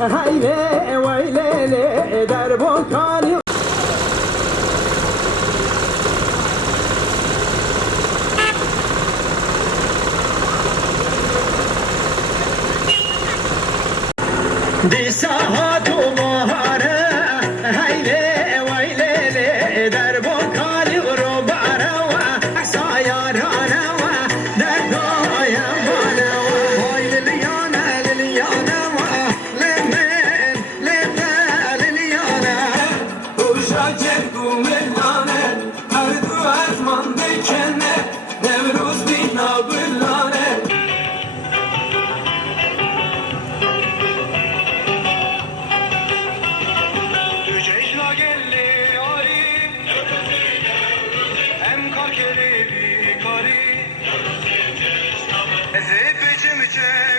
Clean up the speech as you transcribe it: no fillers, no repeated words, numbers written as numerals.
Hayle vaylele der volkani. Disahatu bahara hayle vaylele der volkani robara wa sayarana wa der doya bana wa hayle liyana liyana wa lemen lemen liyana uşacer kumendane ardu azman dekene nevruz bina billane. Ezip içim içe